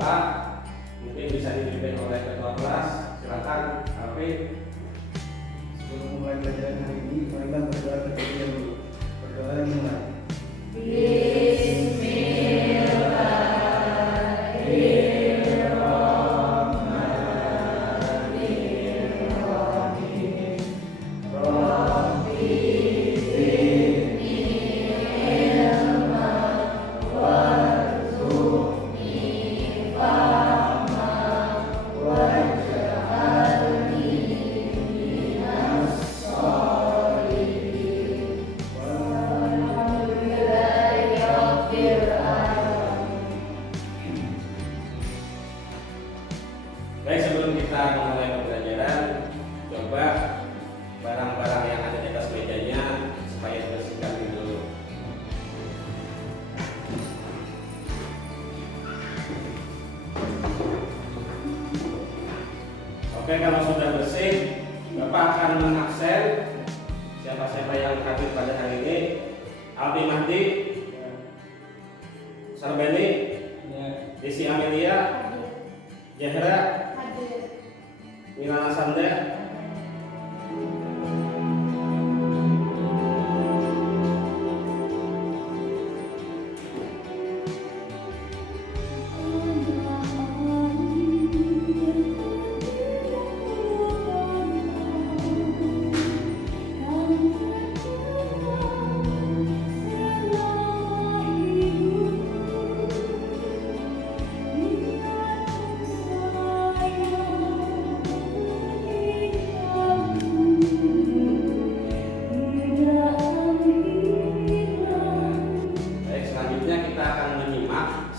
doa mungkin bisa dipimpin oleh ketua kelas. Silakan, Alfi. Sebelum mulai pelajaran hari ini, marilah berdoa terlebih dahulu. Berdoa yang mulai. Baik, sebelum kita memulai pembelajaran, coba barang-barang yang ada di atas mejanya supaya dibersihkan dulu. Oke, kalau sudah bersih, Bapak akan mengabsen siapa-siapa yang hadir pada hari ini. Alfi Mahdi, Sarbeni, Desi Amelia, Jahra, Milana Sanda,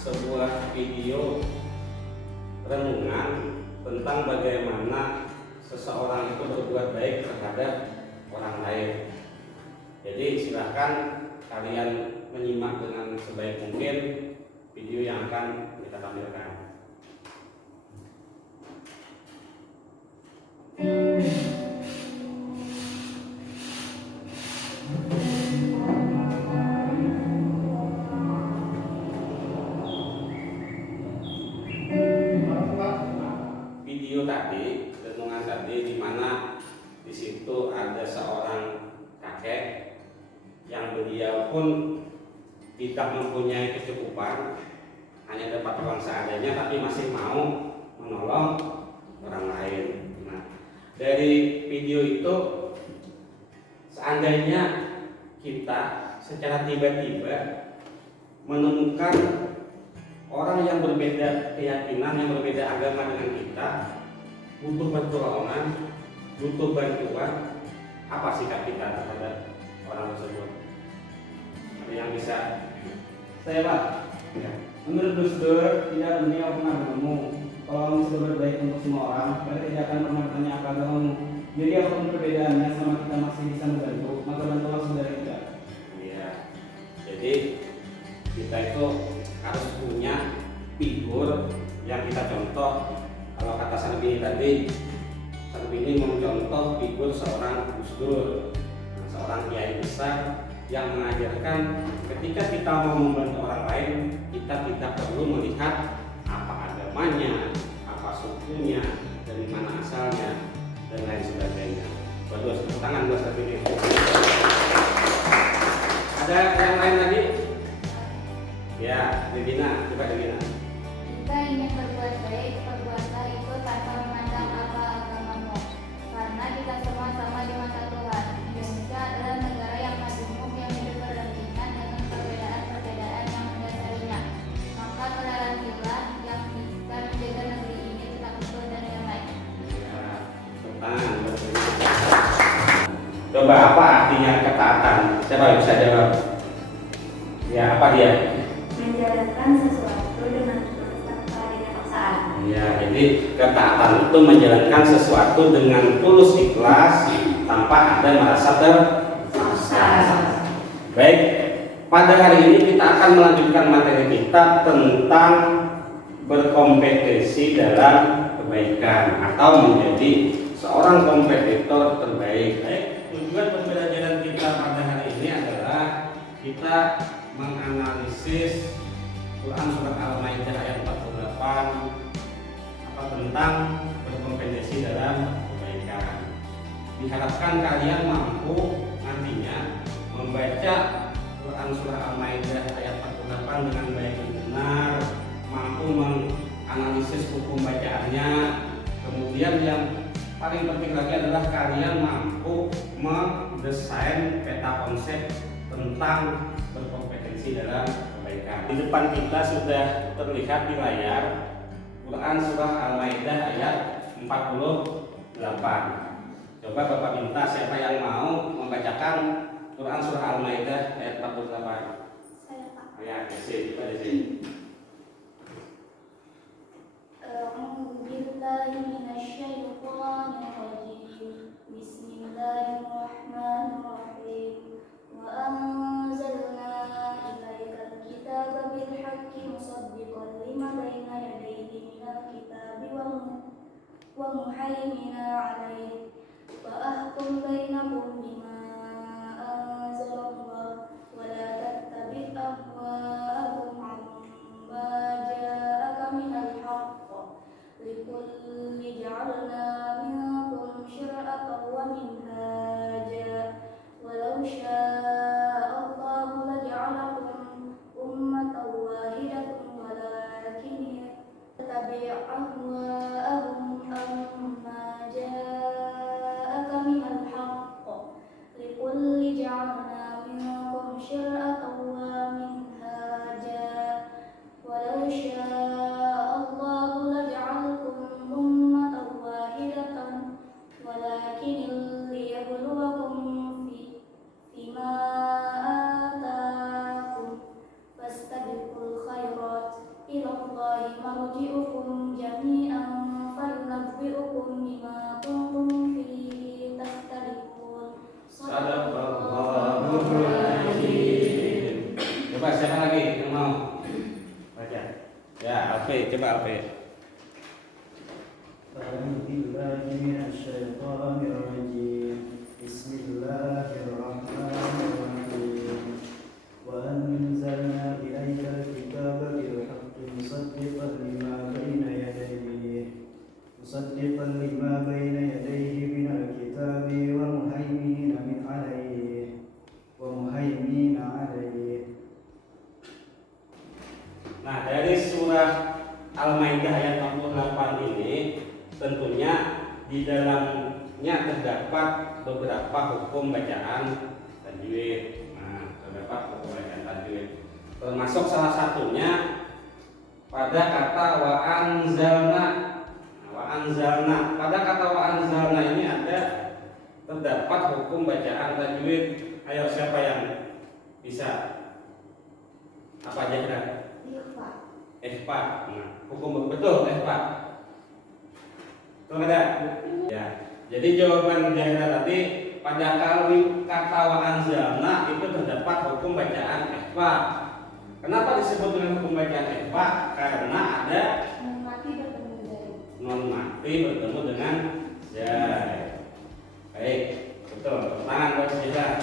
sebuah video renungan tentang bagaimana seseorang itu berbuat baik terhadap orang lain. Jadi silahkan kalian menyimak dengan sebaik mungkin video yang akan kita tampilkan. Video tadi, renungan tadi, di mana di situ ada seorang kakek yang beliau pun tidak mempunyai kecukupan, hanya dapat uang seadanya, tapi masih mau menolong orang lain. Nah, dari video itu, seandainya kita secara tiba-tiba menemukan orang yang berbeda keyakinan, yang berbeda agama dengan kita, butuh pertolongan, butuh bantuan, apa sikap kita terhadap orang tersebut? Ada yang bisa? Saya, Pak. Ya. Menurut Gus Dur, tidak beliau pernah bertemu. Kalau kamu sudah berbaik untuk semua orang, mereka tidak akan pernah bertanya apa agamamu. Jadi apapun perbedaannya, selama kita masih bisa membantu, maka bantulah saudara kita. Iya. Jadi kita itu harus punya figur yang kita contoh. Kalau kata Sarbini tadi, Sarbini mencontoh figur seorang Gus Dur, seorang kiai besar yang mengajarkan ketika kita mau membantu orang lain, kita tidak perlu melihat apa agamanya, apa sukunya, dari mana asalnya, dan lain sebagainya. Berdua tepuk tangan buat Sarbini. Ada yang lain lagi? Ya, Devina, coba Devina. Jika ingin berbuat baik, perbuatlah itu tanpa memandang apa agamamu, karena kita semua sama di mata Tuhan. Indonesia adalah negara yang majemuk, yang hidup berdampingan dengan perbedaan-perbedaan yang mendasarinya. Maka toleransilah yang bisa menjaga negeri ini tetap utuh dan damai. Ya, tangan. Coba apa artinya ketaatan? Siapa yang bisa jawab? Ya, apa dia? Menjalankan sesuatu dengan tulus tanpa adanya paksaan. Ya, jadi ketaatan itu menjalankan sesuatu dengan tulus ikhlas tanpa ada merasa terpaksa. Baik, pada hari ini kita akan melanjutkan materi kita tentang berkompetisi dalam kebaikan atau menjadi seorang kompetitor terbaik. Baik, tujuan pembelajaran kita pada hari ini adalah kita menganalisis Quran surat Al-Maidah ayat 48 tentang berkompetensi dalam kebaikan. Diharapkan kalian mampu nantinya membaca Quran Surah Al-Maidah ayat 48 dengan baik dan benar, mampu menganalisis hukum bacaannya. Kemudian yang paling penting lagi adalah kalian mampu mendesain peta konsep tentang berkompetensi dalam kebaikan. Di depan kita sudah terlihat di layar Quran Surah Al-Maidah ayat 48. Coba Bapak minta siapa yang mau membacakan Quran Surah Al-Maidah ayat 48. Saya Pak. Ya, di sini. أعوذ بالله من الشيطان الرجيم بسم الله الرحمن الرحيم وأنزلنا إليك الكتاب بالحق مصدقا لما بين يديه من الكتاب ومهيمنا عليه فأحكم بينهم بما أنزل الله ولا تتبع أهواءهم عما جاءك من الحق لكل جعلنا منكم شرعة ومنهاجا ولو شاء الله لجعلكم أمة واحدة ولكن يتبع أهواءهم عما جاءك من الحق لكل جعلنا منكم شرعة ومنهاجا ولو شاء الله لجعلكم أمة واحدة ولكن ليبلوكم فيما آتاكم فاستبقوا الخيرات إلى الله مرجعكم جميعا فينبئكم بما كنتم فيه تختلفون. Sadaqallahul Azim. Coba siapa lagi yang mau baca? Ya, Alfi, coba Alfi. أعوذ بالله من الشيطان الرجيم بسم الله الرحمن الرحيم وأنزلنا إليك الكتاب بالحق مصدقا لما بين يديه من الكتاب ومهيمين عليه. Nah, dari surah Al-Maidah ayat 48 ini tentunya di dalamnya terdapat beberapa hukum bacaan tajwid. Nah, terdapat hukum bacaan tajwid. Termasuk salah satunya pada kata wa anzalna. Wa anzalna. Pada kata wa anzalna ini ada terdapat hukum bacaan tajwid. Ayo siapa yang bisa? Apa aja kira? Ikhfa. Nah, hukum betul ikhfa. Betul ada? Ya. Jadi jawaban Jahra tadi pada kata wa anzalna itu terdapat hukum bacaan ikhfa. Kenapa disebut dengan hukum bacaan ikhfa? Karena ada non mati bertemu dengan zai. Baik, betul. Tangan buat Jahra.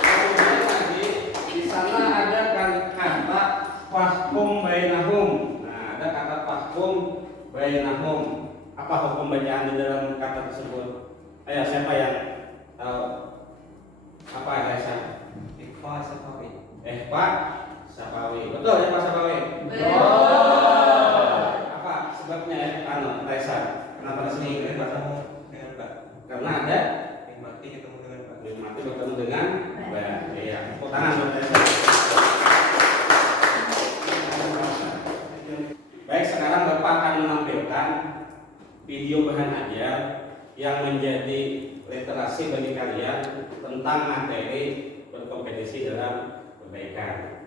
Kemudian tadi di sana ada kata fahkum bainahum. Nah, ada kata fahkum bainahum. Apa hukum bacaan di dalam kata tersebut? Ayo, siapa yang tahu? Apa Aisyah? Ikhfa Safawi. Ikhfa Safawi. Betul ya Pak Safawi? Apa sebabnya Aisyah? Kenapa di sini Ketemu dengan Mbak. Karena ada Nikmati ketemu dengan Mbak. mati bertemu dengan Mbak. Iya, tepuk tangan buat Aisyah. Baik, sekarang Bapak akan menampilkan video bahan ajar yang menjadi literasi bagi kalian tentang materi berkompetisi dalam kebaikan.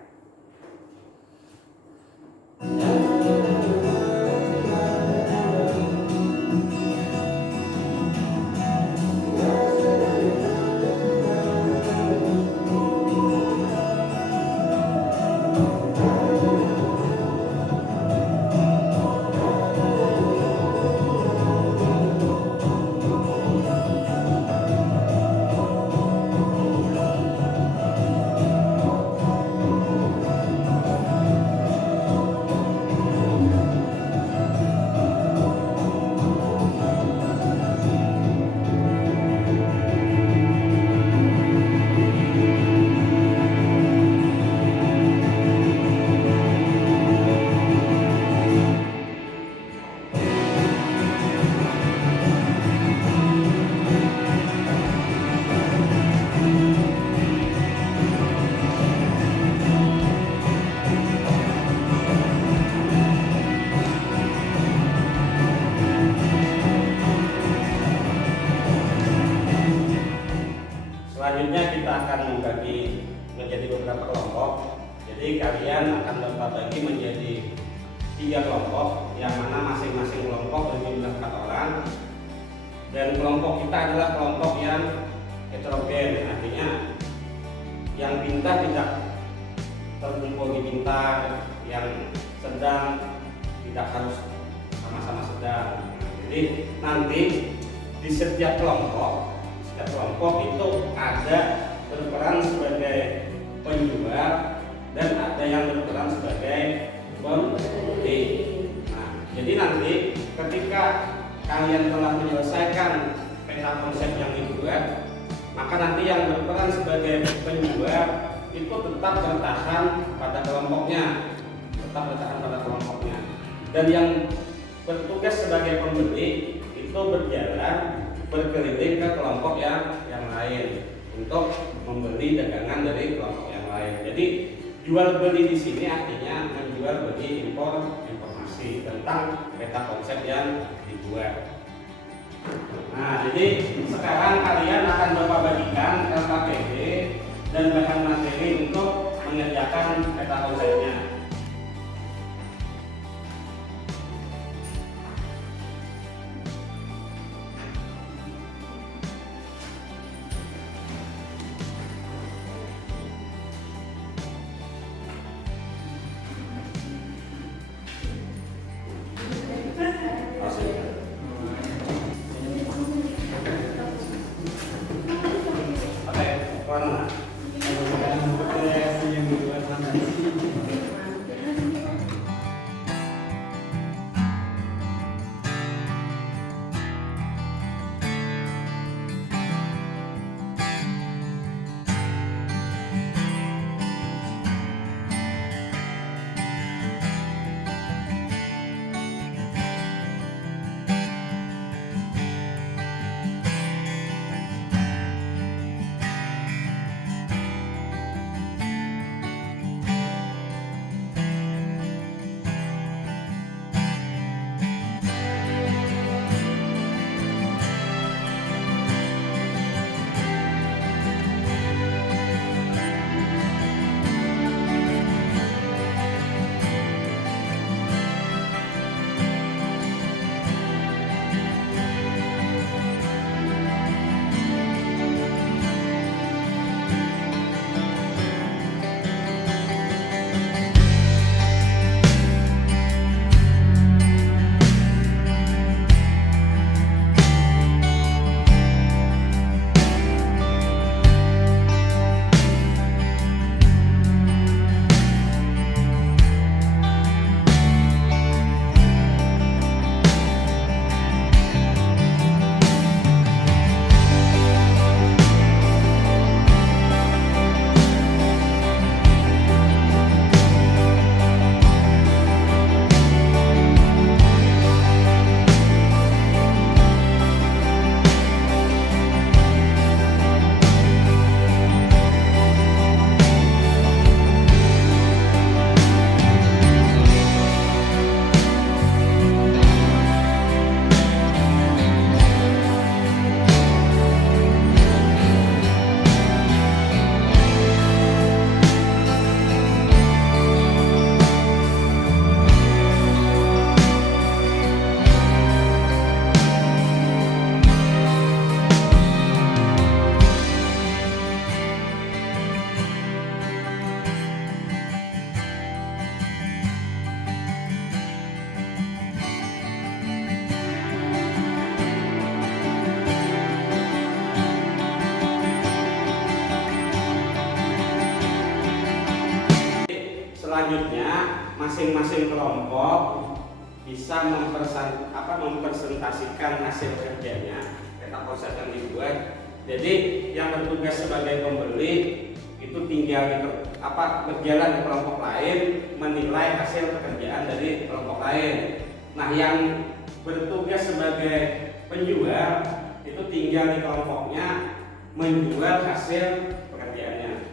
menjadi 3 kelompok, yang mana masing-masing kelompok berjumlah 4 orang, dan kelompok kita adalah kelompok yang heterogen, artinya yang pintar tidak terkumpul di pintar, yang sedang tidak harus sama-sama sedang. Jadi nanti di setiap kelompok itu ada berperan sebagai penjual dan ada yang berperan sebagai pembeli. Nah, jadi nanti ketika kalian telah menyelesaikan peta konsep yang dibuat, maka nanti yang berperan sebagai penjual itu tetap bertahan pada kelompoknya, dan yang bertugas sebagai pembeli itu berkeliling ke kelompok yang lain untuk membeli dagangan dari kelompok yang lain. Jadi jual beli di sini artinya menjual beli informasi tentang peta konsep yang dibuat. Nah, jadi sekarang kalian akan Bapak bagikan LKPD dan bahan materi untuk mengerjakan peta konsepnya. Selanjutnya masing-masing kelompok bisa mempresentasikan hasil kerjanya, peta konsep yang dibuat. Jadi yang bertugas sebagai pembeli itu tinggal berjalan di kelompok lain menilai hasil pekerjaan dari kelompok lain. Nah, yang bertugas sebagai penjual itu tinggal di kelompoknya menjual hasil pekerjaannya.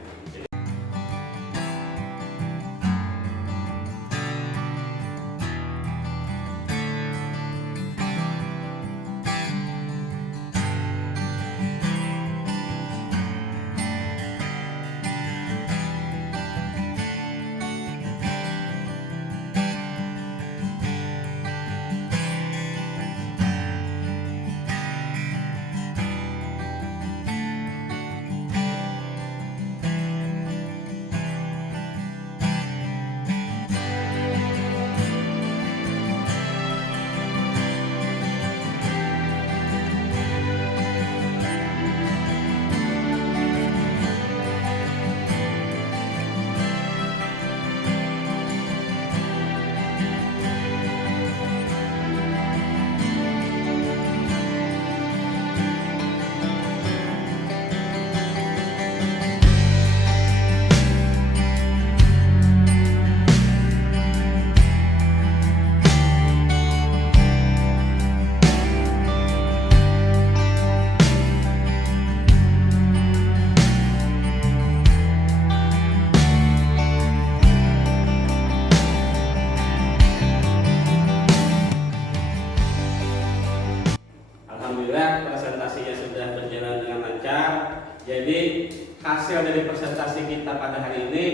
hasil dari presentasi kita pada hari ini,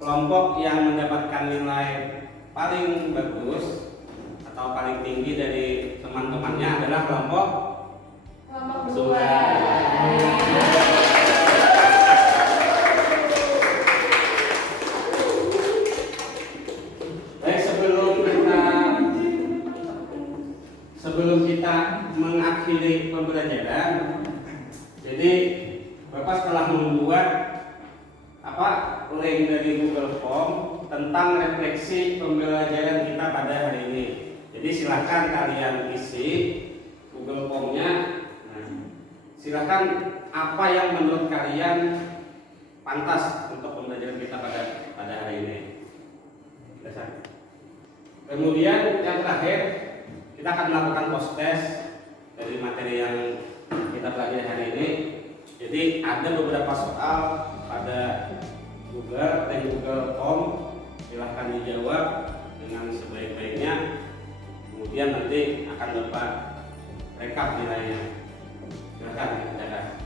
kelompok yang mendapatkan nilai paling bagus atau paling tinggi dari teman-temannya adalah kelompok dua. Baik, sebelum kita mengakhiri pembelajaran, jadi Bapak setelah membuat link dari Google Form tentang refleksi pembelajaran kita pada hari ini. Jadi silahkan kalian isi Google Form-nya. Silahkan apa yang menurut kalian pantas untuk pembelajaran kita pada hari ini. Kemudian yang terakhir, kita akan melakukan post test dari materi yang kita pelajari hari ini. Jadi ada beberapa soal pada Google Form, silahkan dijawab dengan sebaik-baiknya. Kemudian nanti akan Bapak rekap nilainya. Silahkan dikerjakan.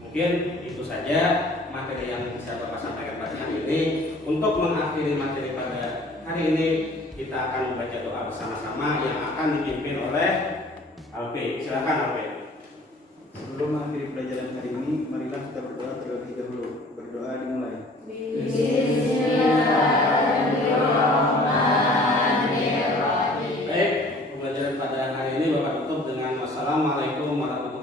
Mungkin itu saja materi yang bisa Bapak sampaikan pada hari ini. Untuk mengakhiri materi pada hari ini, kita akan membaca doa bersama-sama yang akan dipimpin oleh Alfi. Silakan Alfi. Sebelum mengakhiri pelajaran hari ini, marilah kita berdoa terlebih dahulu. Berdoa dimulai. Bismillahirrahmanirrahim. Baik, pembelajaran pada hari ini Bapak tutup dengan wassalamualaikum warahmatullahi